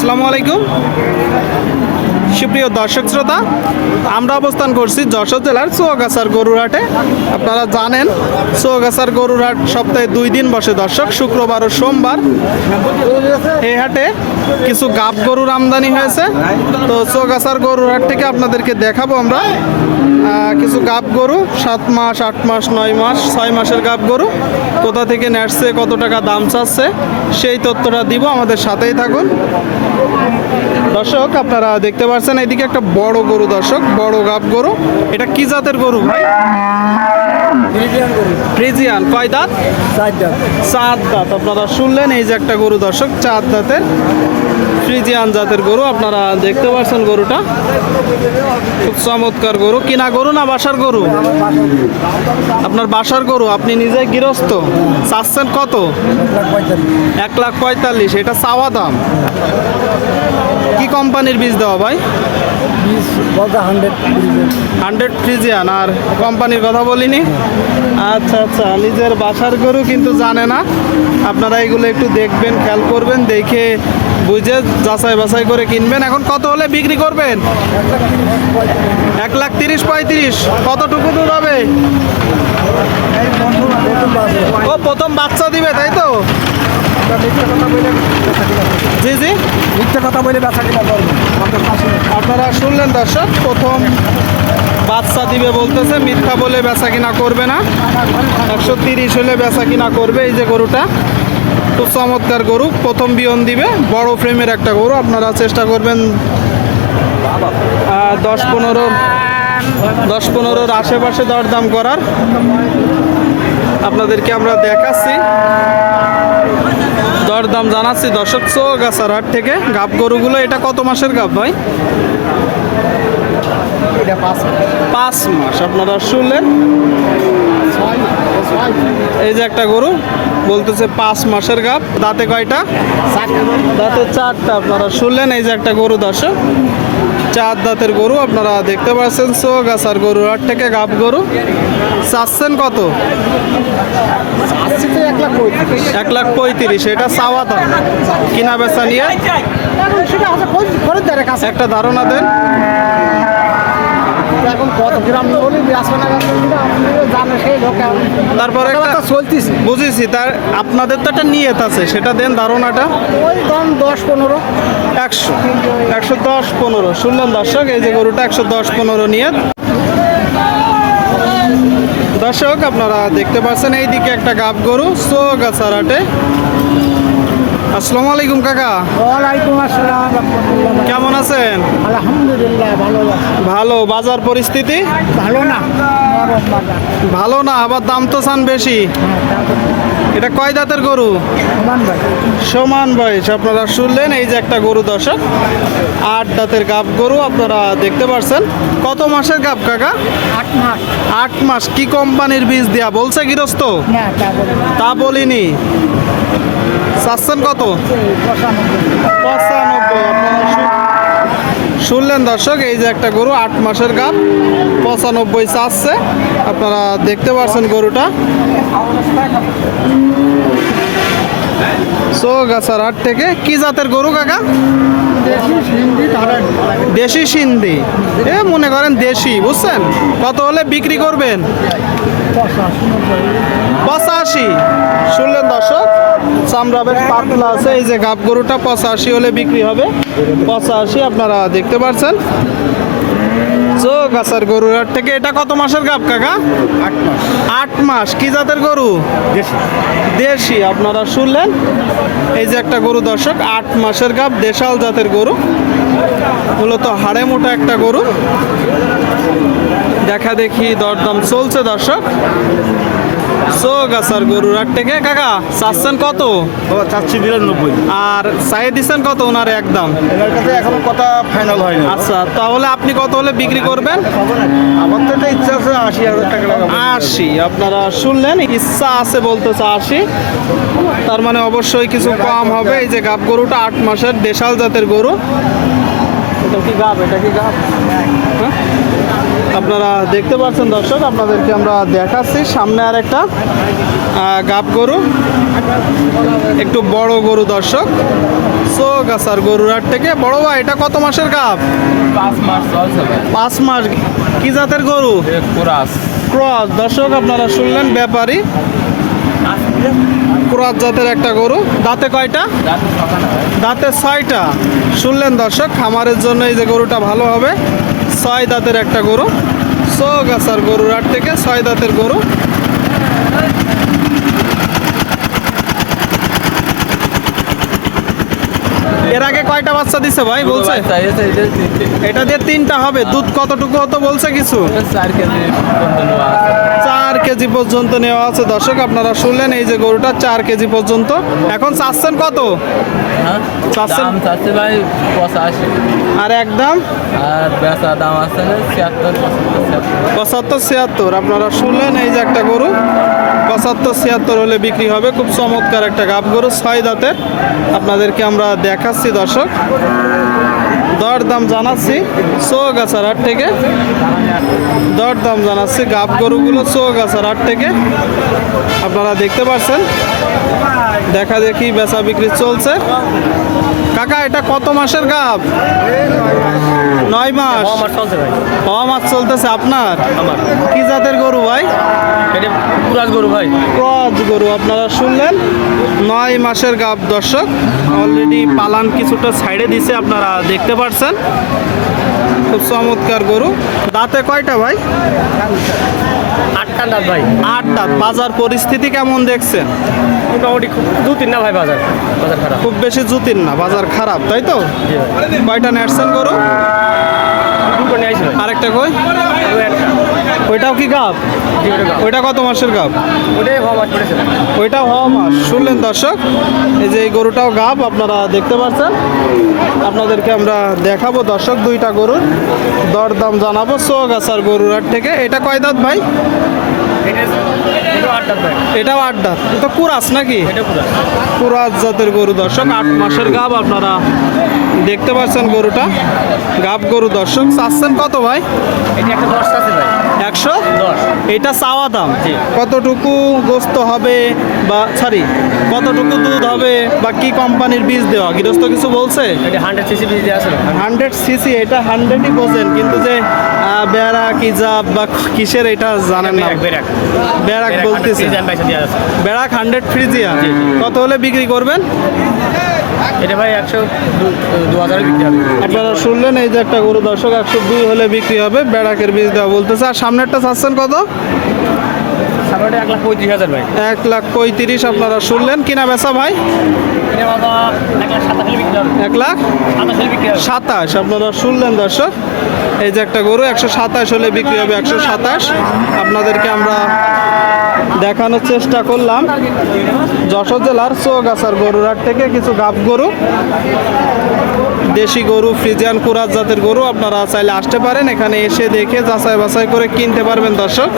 আসসালামু আলাইকুম। সুপ্রিয় দর্শক শ্রোতা, আমরা অবস্থান করছি যশোর জেলার চুয়াগাছার গরুরহাটে। আপনারা জানেন চুয়াগাছার গরুরহাট সপ্তাহে দুই দিন বসে দর্শক, শুক্রবার ও সোমবার। এই হাটে কিছু গাব গরুর আমদানি হয়েছে। তো চুয়াগাছার গরুরহাট থেকে আপনাদেরকে দেখাবো আমরা কিছু গাব গরু, সাত মাস, আট মাস, নয় মাস, ছয় মাসের গাব গরু। কোথা থেকে নেসছে, কত টাকা দাম চাচ্ছে, সেই তথ্যটা দিব। আমাদের সাথেই থাকুন। দর্শক আপনারা দেখতে পাচ্ছেন এইদিকে একটা বড় গরু দর্শক বড় গাব গরু। এটা কি জাতের গরু? ভাই ফ্রিজিয়ান। কয় দাঁত? চার দাঁত। আপনারা শুনলেন এই যে একটা গরু দর্শক চার দাঁতের ফ্রিজিয়ান জাতের গরু। আপনারা দেখতে পাচ্ছেন গরুটা? খুব চমৎকার গরু। কিনা গরু না বাসার গরু? আপনার বাসার গরু আপনি নিজে গৃহস্থ। চাচ্ছেন কত? এক লাখ পঁয়তাল্লিশ। এটা চাওয়া দাম? কি কোম্পানির বীজ দেওয়া ভাই? হান্ড্রেড ফ্রিজিয়ান আর কোম্পানির কথা বলিনি? আচ্ছা আচ্ছা নিজের বাসার গরু কিন্তু জানে না। আপনারা এগুলো একটু দেখবেন খেয়াল করবেন দেখে বুঝে যাচাই বাছাই করে কিনবেন। এখন কত হলে বিক্রি করবেন? এক লাখ তিরিশ পঁয়ত্রিশ। কতটুকু দূর হবে? ও প্রথম বাচ্চা দিবে তাই তো? জি জি। মিথ্যা কথা বলে কিনা আপনারা শুনলেন দর্শক প্রথম বাচ্চা দিবে বলতেছে মিথ্যা বলে বেচা কিনা করবে না। একশো তিরিশ হলে বেচা কিনা করবে এই যে গরুটা। খুব চমৎকার গরু প্রথম বিয়ন দিবে বড় ফ্রেমের একটা গরু আপনারা চেষ্টা করবেন দশ পনেরো দশ পনেরোর আশেপাশে দরদাম করার। আপনাদেরকে আমরা দেখাচ্ছি। দরদাম জানাচ্ছি দর্শক চৌগাছার হাট থেকে। গাব গরুগুলো এটা কত মাসের গাব ভাই? এটা পাঁচ মাস। আপনারা শুনলেন? এই যে একটা গরু বলতেছে পাঁচ মাসের গাব। দাঁতে কয়টা? দাঁতে চারটা আপনারা শুনলেন? এই যে একটা গরু দর্শক চার দাঁতের গরু আপনারা দেখতে পাচ্ছেন সো গাছার গরু হাট থেকে গাব গরু। চাচ্ছেন কত? এক লাখ পঁয়ত্রিশ, এটা চাওয়া দাম। কিনা বেচা নিয়ে? একটা ধারণা দেন। এখন কত গ্রাম তারপরে একটা চলতেছে বুঝেছি, তার আপনাদের তো একটা নিয়ত আছে, সেটা দেন ধারণাটা। ওই দাম দশ পনেরো একশো একশো দশ পনেরো, শুনলেন দর্শক, এই যে গরুটা একশো দশ পনেরো নিয়ে দর্শক আপনারা দেখতে পাচ্ছেন এইদিকে একটা গাব গরু সোগাছারাটে আসসালামু আলাইকুম কাকা। ওয়ালাইকুম আসসালাম কেমন আছেন? আলহামদুলিল্লাহ ভালো আছি। ভালো বাজার পরিস্থিতি? ভালো না ভালো না আবার দাম তো চান বেশি। হ্যাঁ এটা কয় দাঁতের গরু? সমান বয়স। আপনারা শুনলেন এই যে একটা গরু দর্শক আট দাঁতের গাব গরু আপনারা দেখতে পাচ্ছেন কত মাসের গাব কাকা? আট মাস। আট মাস। কি কোম্পানির বীজ দেয়া? বলছে গৃহস্থ? তা বলিনি। চাচ্ছেন কত? পঁচানব্বই। শুনলেন দর্শক এই যে একটা গরু আট মাসের গাব পঁচানব্বই চাচ্ছে। আপনারা দেখতে পাচ্ছেন গরুটা। সো গাছার হাট থেকে কি জাতের গরু কাকা? দেশি দেশি সিন্ধি। এ মনে করেন দেশি বুঝছেন? কত হলে বিক্রি করবেন? পঁচাশি নব্বই পঁচাশি শুনলেন দর্শক চামড়া বেশ পাতলা আছে এই যে গাব গরুটা পঁচাশি হলে বিক্রি হবে। পঁচাশি আপনারা দেখতে পাচ্ছেন চো গাছার গরুর হাট থেকে এটা কত মাসের গাব কাকা? আট মাস। আট মাস। কি জাতের গরু? দেশি আপনারা শুনলেন? এই যে একটা গরু দর্শক আট মাসের গাব দেশাল জাতের গরু। মূলত হাড়ে মোটা একটা গরু। দেখা দেখি দরদাম চলছে দর্শক। সো গাছার গরুর হাট থেকে কাকা চাচ্ছেন কত? ও চারশো বিরানব্বই আর চাই দিচ্ছেন কত ওনার একদম এনার কাছে এখনও কথা ফাইনাল হয়নি। আচ্ছা তাহলে আপনি কত হলে বিক্রি করবেন? আমার তো ইচ্ছা আছে আশি হাজার টাকা আশি আপনারা শুনলেন ইচ্ছা আছে বলতেছে আশি। তার মানে অবশ্যই কিছু কম হবে। এই যে গাব গরুটা আট মাসের দেশাল জাতের গরু। এটা কি গাব? এটা কি গাব? আপনারা দেখতে পাচ্ছেন দর্শক আপনাদেরকে আমরা দেখাচ্ছি। সামনে আর একটা গাব গরু একটু বড় গরু দর্শক। সো সোগাছার গরুরহাট থেকে বড় ভাই এটা কত মাসের গাব? পাঁচ মাস কি জাতের গরু? এক ক্রস। দর্শক আপনারা শুনলেন ব্যাপারী। ক্রস জাতের একটা গরু। দাঁতে কয়টা? দাঁতে ছয়টা। শুনলেন দর্শক খামারের জন্য এই যে গরুটা ভালো হবে। ছয় দাঁতের একটা গরু। সোগাছার গরুর আট থেকে ছয় দাঁতের গরু। এর আগে কয়টা বাচ্চা দিছে ভাই বলছে? এটা দিয়ে তিনটা হবে দুধ কতটুকু হতো বলছে কিছু? চার কেজি পর্যন্ত নেওয়া আছে। চার কেজি পর্যন্ত নেওয়া আছে। দর্শক আপনারা শুনলেন এই যে গরুটা চার কেজি পর্যন্ত। এখন চাচ্ছেন কত? হ্যাঁ? ভাই পঁচাশি। আর একদম আর বেচা দাম আছে পঁচাত্তর ছিয়াত্তর। আপনারা শুনলেন এই যে একটা গরু। পঁচাত্তর ছিয়াত্তর হলে বিক্রি হবে। খুব চমৎকার একটা গাব গরু ছয় দাঁতের। আপনাদেরকে আমরা দেখাচ্ছি। দর্শক। দর দাম জানাচ্ছি চৌগাছার হাট থেকে। দর দাম জানাচ্ছি গাব গরুগুলো চৌগাছার হাট থেকে। আপনারা দেখতে পাচ্ছেন দেখা দেখি বেচা বিক্রি চলছে। কাকা, এটা কত মাসের গাব নয় মাস? আমার চলছে ভাই। ও মাছ চলতেছে আপনার? আমার। কি জাতের গরু ভাই? এটা গরু ভাই। ক্রস গরু আপনারা শুনলেন? নয় মাসের গাব দর্শক। অলরেডি পালান কিছুটা সাইডে দিছে আপনারা দেখতে পাচ্ছেন খুব চমৎকার গরু। দাঁতে কয়টা ভাই? আটটা দাঁত ভাই। আট দাঁত। বাজার পরিস্থিতি কেমন দেখছেন? মোটামুটি খুব দু তিন না ভাই বাজার? বাজার খারাপ? খুব বেশি জুতির না বাজার খারাপ তাই তো? কয়টা নেটছেন গরু? দুটো নিয়ে আরেকটা কই? ওইটাও কি গাও। ওইটা কত মাসের মাছ ওইটাও হওয়া মাস শুনলেন দর্শক এই যে এই গরুটাও গাপ আপনারা দেখতে পাচ্ছেন? আপনাদেরকে আমরা দেখাবো দর্শক দুইটা গরুর। দরদাম জানাব সোগাছার গরুর হাট থেকে। এটা কয় দাঁত ভাই? এটাও আট দাঁত এটা কুরাস নাকি? এটা কুরাস। জাতের গরু দর্শক আট মাসের গাব আপনারা দেখতে পাচ্ছেন গরুটা। গাব গরু দর্শক চাচ্ছেন কত ভাই? একশো? দশ। এটা চাওয়া দাম। কতটুকু গোস্ত হবে বা সরি কতটুকু দুধ হবে বা কি কোম্পানির বীজ দেওয়া? গৃহস্থ কিছু বলছে? হান্ড্রেড সিসি বিজ দিয়ে হান্ড্রেড সিসি এটা হান্ড্রেডই বোঝেন কিন্তু যে বেড়া কি জাব বা কিসের এটা জানেন না। বেড়াক বেরাক বলতেছে 100 সিসি পয়সা দিয়ে আছে। বেড়াক হান্ড্রেড ফ্রিজিয়া। কত হলে বিক্রি করবেন? এটা ভাই একশো দু- হাজারে বিক্রি হবে। আপনারা শুনলেন এই যে একটা গরু দর্শক একশো দুই হলে বিক্রি হবে বেড়াকের বীজ দেওয়া বলতেছে। আর সামনেরটা চাচ্ছেন কত? এক লাখ পঁয়ত্রিশ আপনারা শুনলেন। কিনা বেচা ভাই? এক লাখ সাতাশ। আপনারা শুনলেন দর্শক? এই যে একটা গরু একশো সাতাশ হলে বিক্রি হবে একশো সাতাশ। আপনাদেরকে আমরা দেখানোর চেষ্টা করলাম। যশোর জেলার চৌগাছার গরুর হাট থেকে কিছু গাব গরু, দেশি গরু, ফ্রিজিয়ান কুরাজ জাতের গরু আপনারা চাইলে আসতে পারেন। এখানে এসে দেখে যাচাই বাছাই করে কিনতে পারবেন দর্শক।